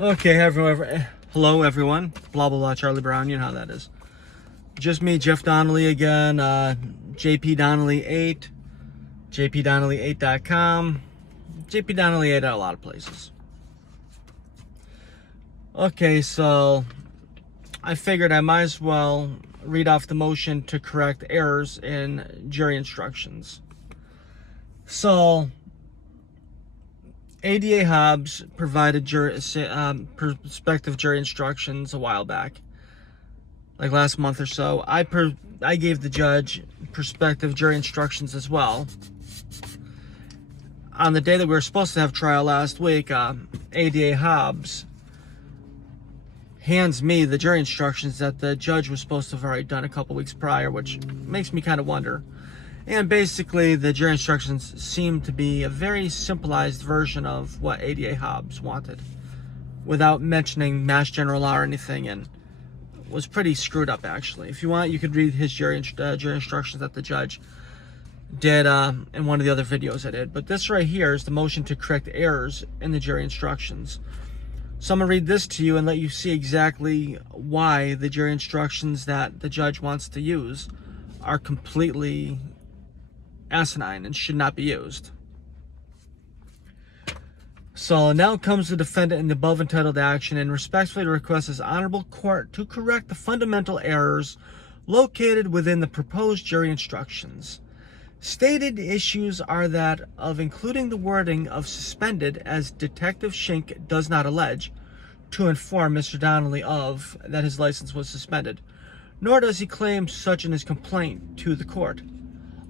Okay, everyone. Hello, everyone. Blah, blah, blah, Charlie Brown. You know how that is. Just me, Jeff Donnelly again. JP Donnelly 8. JPDonnelly8.com. JP Donnelly 8 at a lot of places. Okay, so I figured I might as well read off the motion to correct errors in jury instructions. So, ADA Hobbs provided prospective jury instructions a while back, like last month or so. I gave the judge prospective jury instructions as well. On the day that we were supposed to have trial last week, ADA Hobbs hands me the jury instructions that the judge was supposed to have already done a couple weeks prior, which makes me kind of wonder. And basically, the jury instructions seem to be a very simplified version of what ADA Hobbs wanted, without mentioning Mass General Law or anything, and was pretty screwed up, actually. If you want, you could read his jury instructions that the judge did in one of the other videos I did. But this right here is the motion to correct errors in the jury instructions. So I'm going to read this to you and let you see exactly why the jury instructions that the judge wants to use are completely asinine and should not be used. So now comes the defendant in the above entitled action and respectfully requests his honorable court to correct the fundamental errors located within the proposed jury instructions. Stated issues are that of including the wording of suspended, as Detective Shink does not allege, to inform Mr. Donnelly of that his license was suspended, nor does he claim such in his complaint to the court.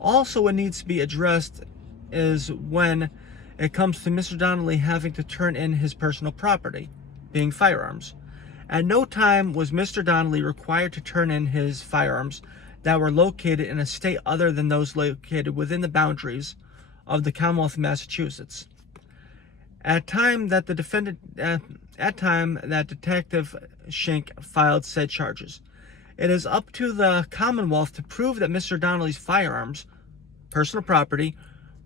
Also, what needs to be addressed is when it comes to Mr. Donnelly having to turn in his personal property, being firearms. At no time was Mr. Donnelly required to turn in his firearms that were located in a state other than those located within the boundaries of the Commonwealth of Massachusetts. At time that Detective Shink filed said charges, it is up to the Commonwealth to prove that Mr. Donnelly's firearms, personal property,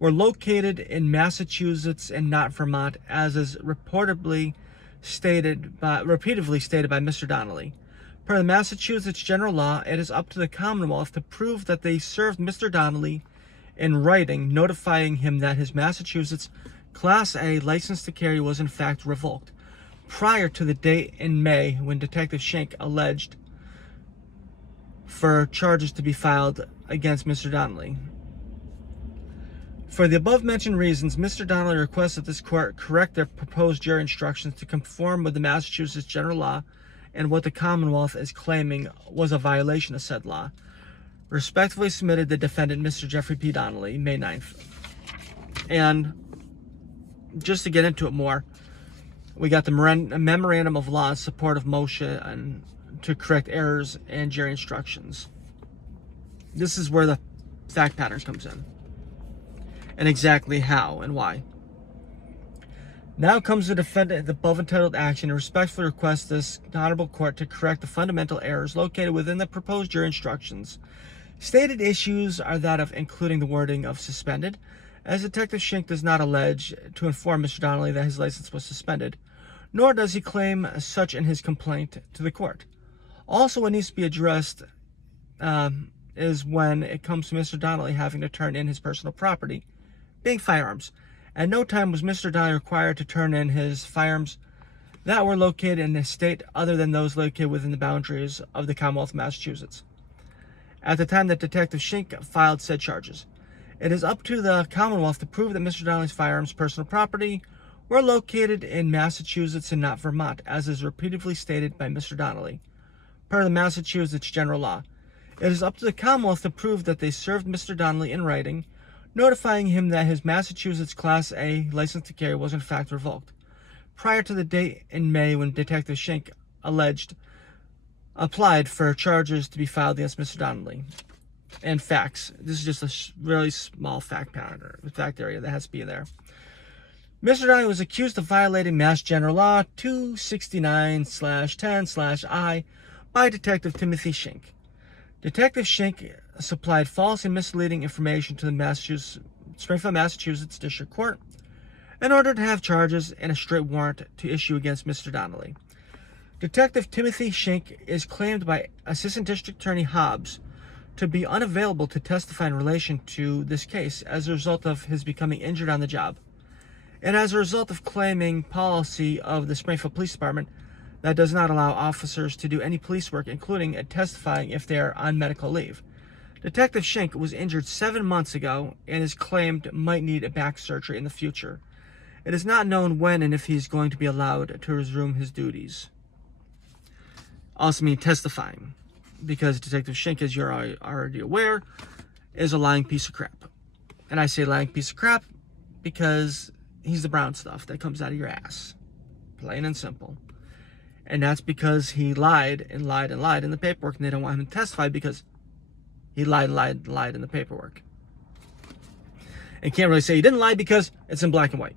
were located in Massachusetts and not Vermont, as is repeatedly stated by Mr. Donnelly. Per the Massachusetts general law, it is up to the Commonwealth to prove that they served Mr. Donnelly in writing, notifying him that his Massachusetts Class A license to carry was in fact revoked, prior to the date in May when Detective Shink alleged for charges to be filed against Mr. Donnelly. For the above-mentioned reasons, Mr. Donnelly requests that this court correct their proposed jury instructions to conform with the Massachusetts general law and what the Commonwealth is claiming was a violation of said law. Respectfully submitted, the defendant, Mr. Jeffrey P. Donnelly, May 9th. And just to get into it more, we got the memorandum of law in support of motion and to correct errors and jury instructions. This is where the fact pattern comes in, and exactly how and why. Now comes the defendant, the above entitled action, and respectfully requests this honorable court to correct the fundamental errors located within the proposed jury instructions. Stated issues are that of including the wording of suspended, as Detective Shink does not allege to inform Mr. Donnelly that his license was suspended, nor does he claim such in his complaint to the court. Also, what needs to be addressed is when it comes to Mr. Donnelly having to turn in his personal property, being firearms. At no time was Mr. Donnelly required to turn in his firearms that were located in a state other than those located within the boundaries of the Commonwealth of Massachusetts. At the time that Detective Shink filed said charges, it is up to the Commonwealth to prove that Mr. Donnelly's firearms, personal property, were located in Massachusetts and not Vermont, as is repeatedly stated by Mr. Donnelly. Per the Massachusetts general law, it is up to the Commonwealth to prove that they served Mr. Donnelly in writing, notifying him that his Massachusetts Class A license to carry was in fact revoked, prior to the date in May when Detective Shink applied for charges to be filed against Mr. Donnelly. And facts. This is just a really small fact area that has to be there. Mr. Donnelly was accused of violating Mass General Law 269/10/I by Detective Timothy Shink. Detective Shink supplied false and misleading information to the Springfield, Massachusetts District Court in order to have charges and a straight warrant to issue against Mr. Donnelly. Detective Timothy Schenck is claimed by Assistant District Attorney Hobbs to be unavailable to testify in relation to this case as a result of his becoming injured on the job, and as a result of claiming policy of the Springfield Police Department that does not allow officers to do any police work, including testifying if they are on medical leave. Detective Schenck was injured 7 months ago and is claimed might need a back surgery in the future. It is not known when and if he is going to be allowed to resume his duties. Also mean testifying, because Detective Schenck, as you're already aware, is a lying piece of crap. And I say lying piece of crap because he's the brown stuff that comes out of your ass. Plain and simple. And that's because he lied and lied and lied in the paperwork, and they don't want him to testify because he lied and lied and lied in the paperwork. And can't really say he didn't lie because it's in black and white.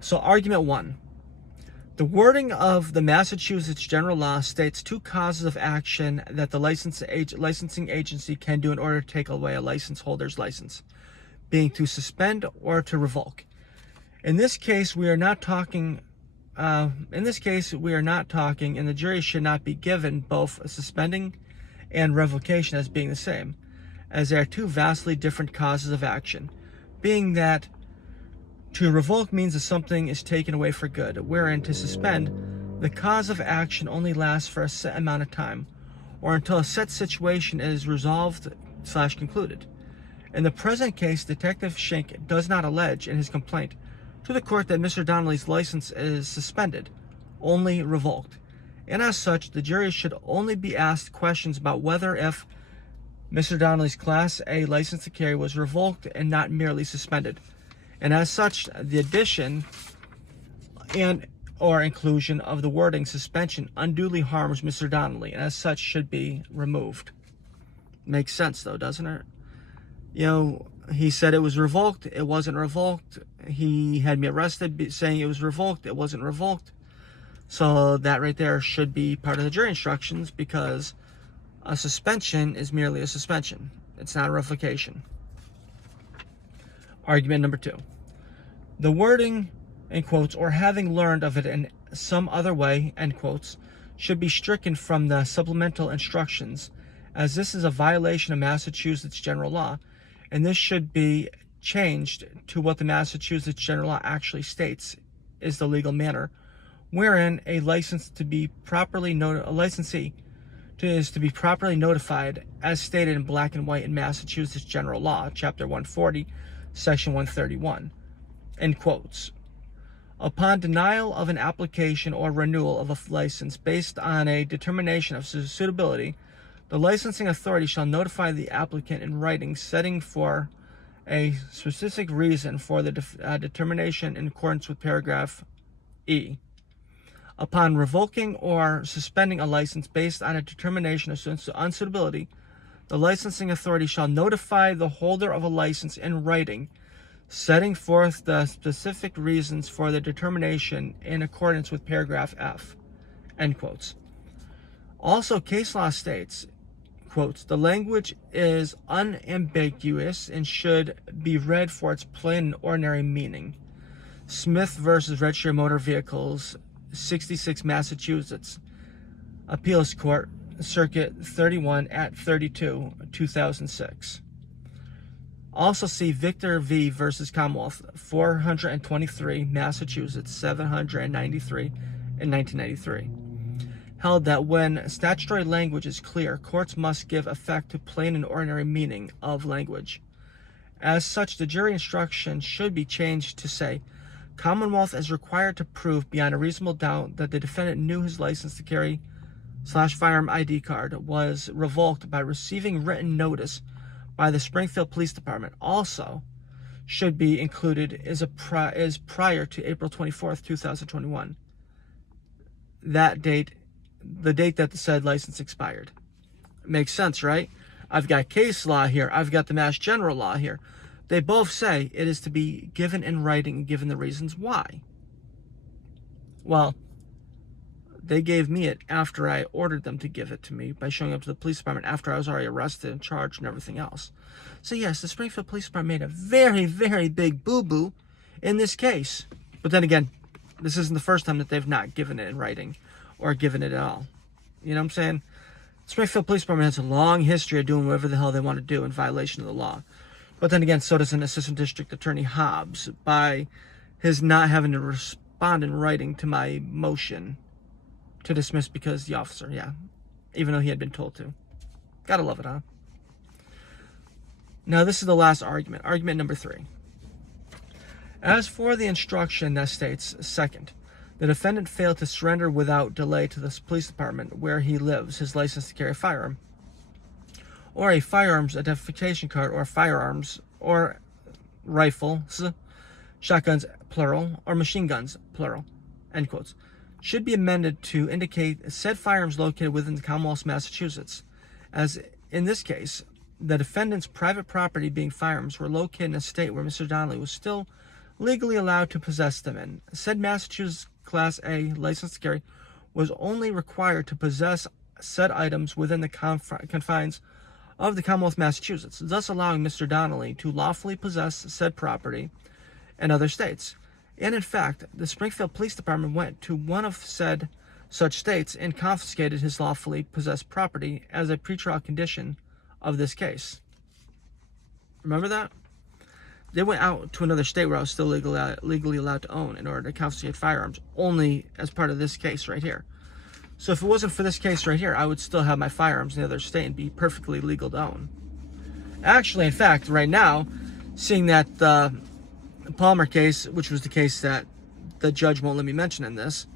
So argument 1. The wording of the Massachusetts general law states 2 causes of action that the licensing agency can do in order to take away a license holder's license, being to suspend or to revoke. In this case, we are not talking, and the jury should not be given both suspending and revocation as being the same, as they are 2 vastly different causes of action, being that to revoke means that something is taken away for good, wherein to suspend, the cause of action only lasts for a set amount of time, or until a set situation is resolved/concluded. In the present case, Detective Schenck does not allege in his complaint to the court that Mr. Donnelly's license is suspended, only revoked. And as such, the jury should only be asked questions about whether if Mr. Donnelly's Class A license to carry was revoked and not merely suspended. And as such, the addition and or inclusion of the wording suspension unduly harms Mr. Donnelly, and as such should be removed. Makes sense though, doesn't it? You know, he said it was revoked, it wasn't revoked. He had me arrested saying it was revoked, it wasn't revoked. So that right there should be part of the jury instructions, because a suspension is merely a suspension. It's not a revocation. Argument number 2. The wording, in quotes, or having learned of it in some other way, end quotes, should be stricken from the supplemental instructions, as this is a violation of Massachusetts general law, and this should be changed to what the Massachusetts general law actually states is the legal manner, wherein a licensee is to be properly notified, as stated in black and white in Massachusetts general law, chapter 140, section 131, end quotes. Upon denial of an application or renewal of a license based on a determination of suitability, the licensing authority shall notify the applicant in writing, setting for a specific reason for the determination in accordance with paragraph E. Upon revoking or suspending a license based on a determination of unsuitability, the licensing authority shall notify the holder of a license in writing, setting forth the specific reasons for the determination in accordance with paragraph F, end quotes. Also, case law states, quotes, the language is unambiguous and should be read for its plain and ordinary meaning. Smith versus Registry of Motor Vehicles, 66 Massachusetts, Appeals Court, Circuit 31 at 32, 2006. Also see Victor V versus Commonwealth, 423 Massachusetts, 793 in 1993. Held that when statutory language is clear, courts must give effect to plain and ordinary meaning of language. As such, the jury instruction should be changed to say, Commonwealth is required to prove beyond a reasonable doubt that the defendant knew his license to carry /firearm ID card was revoked by receiving written notice by the Springfield Police Department. Also should be included is prior to April 24th, 2021. That date, the date that the said license expired. Makes sense, right? I've got case law here. I've got the Mass General law here. They both say it is to be given in writing and given the reasons why. Well, They gave me it after I ordered them to give it to me by showing up to the police department after I was already arrested and charged and everything else. So yes, the Springfield Police Department made a very, very big boo-boo in this case. But then again, this isn't the first time that they've not given it in writing or given it at all. You know what I'm saying? Springfield Police Department has a long history of doing whatever the hell they want to do in violation of the law. But then again, so does an Assistant District Attorney Hobbs by his not having to respond in writing to my motion to dismiss because the officer, even though he had been told to. Gotta love it, huh? Now, this is the last argument. Argument number 3. As for the instruction that states, second, the defendant failed to surrender without delay to the police department where he lives his license to carry a firearm, or a firearms identification card, or firearms, or rifles, shotguns, plural, or machine guns, plural, end quotes, should be amended to indicate said firearms located within the Commonwealth of Massachusetts, as in this case, the defendant's private property being firearms were located in a state where Mr. Donnelly was still legally allowed to possess them in. Said Massachusetts Class A license to carry was only required to possess said items within the confines of the Commonwealth of Massachusetts, thus allowing Mr. Donnelly to lawfully possess said property in other states. And in fact, the Springfield Police Department went to one of said such states and confiscated his lawfully possessed property as a pretrial condition of this case. Remember that? They went out to another state where I was still legally allowed to own in order to confiscate firearms, only as part of this case right here. So if it wasn't for this case right here, I would still have my firearms in the other state and be perfectly legal to own. Actually, in fact, right now, seeing that the Palmer case, which was the case that the judge won't let me mention in this,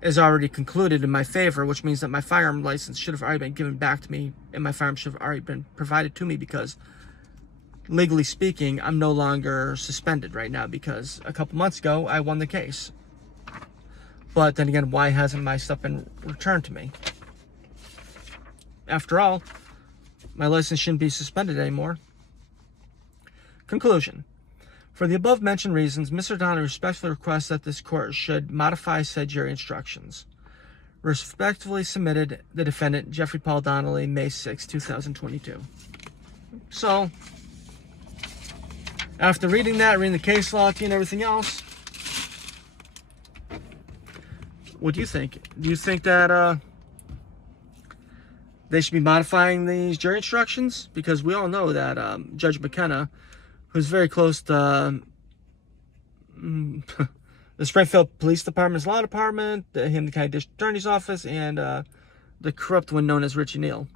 is already concluded in my favor, which means that my firearm license should have already been given back to me and my firearm should have already been provided to me because, legally speaking, I'm no longer suspended right now because a couple months ago, I won the case. But then again, why hasn't my stuff been returned to me? After all, my license shouldn't be suspended anymore. Conclusion. For the above-mentioned reasons, Mr. Donnelly respectfully requests that this court should modify said jury instructions. Respectfully submitted, the defendant, Jeffrey Paul Donnelly, May 6, 2022. So, after reading that, reading the case law to you and everything else, what do you think? Do you think that they should be modifying these jury instructions? Because we all know that Judge McKenna, who's very close to the Springfield Police Department's Law Department, the County District Attorney's Office, and the corrupt one known as Richie Neal.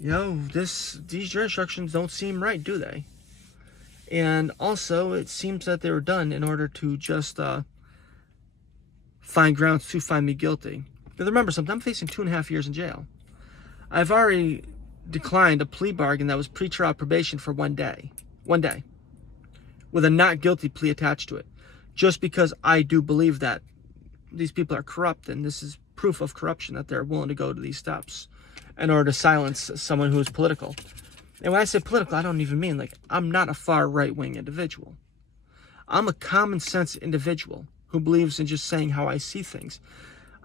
These jury instructions don't seem right, do they? And also, it seems that they were done in order to just find grounds to find me guilty. But remember something, I'm facing 2.5 years in jail. I've already declined a plea bargain that was pre-trial probation for 1 day. 1 day. With a not guilty plea attached to it. Just because I do believe that these people are corrupt, and this is proof of corruption that they're willing to go to these steps in order to silence someone who is political. And when I say political, I don't even mean, I'm not a far right-wing individual. I'm a common sense individual who believes in just saying how I see things.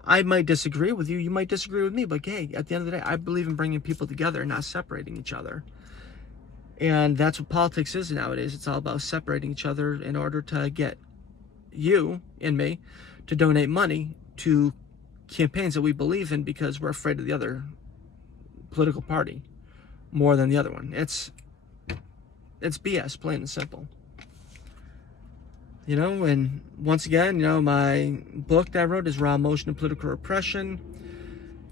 I might disagree with you, you might disagree with me, but hey, at the end of the day, I believe in bringing people together and not separating each other. And that's what politics is nowadays. It's all about separating each other in order to get you and me to donate money to campaigns that we believe in because we're afraid of the other political party more than the other one. It's BS, plain and simple. And once again, my book that I wrote is Raw Emotion and Political Repression.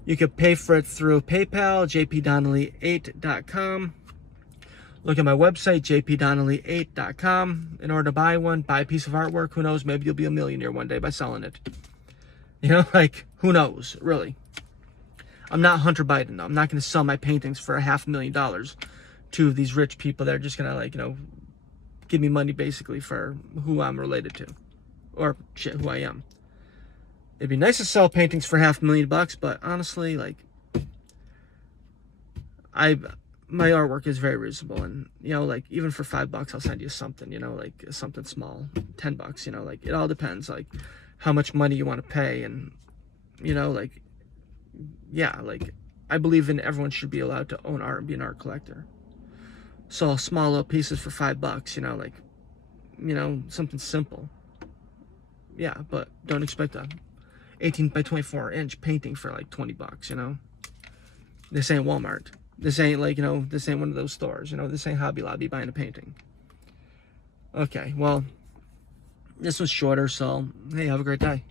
You could pay for it through PayPal, jpdonnelly8.com. Look at my website, jpdonnelly8.com. In order to buy one, buy a piece of artwork. Who knows, maybe you'll be a millionaire one day by selling it. Who knows, really. I'm not Hunter Biden, though. I'm not going to sell my paintings for $500,000 to these rich people that are just going to, give me money basically for who I'm related to, or who I am. It'd be nice to sell paintings for $500,000, but honestly, my artwork is very reasonable, and even for $5, I'll send you something, something small, $10, it all depends. how much money you want to pay. And, you know, like, yeah, like, I believe in everyone should be allowed to own art and be an art collector. So small little pieces for $5, you know, like, you know, something simple. Yeah, but don't expect a 18 by 24 inch painting for like $20, you know. This ain't Walmart. This ain't like, you know, this ain't one of those stores, you know. This ain't Hobby Lobby buying a painting. Okay, well, this was shorter, so hey, have a great day.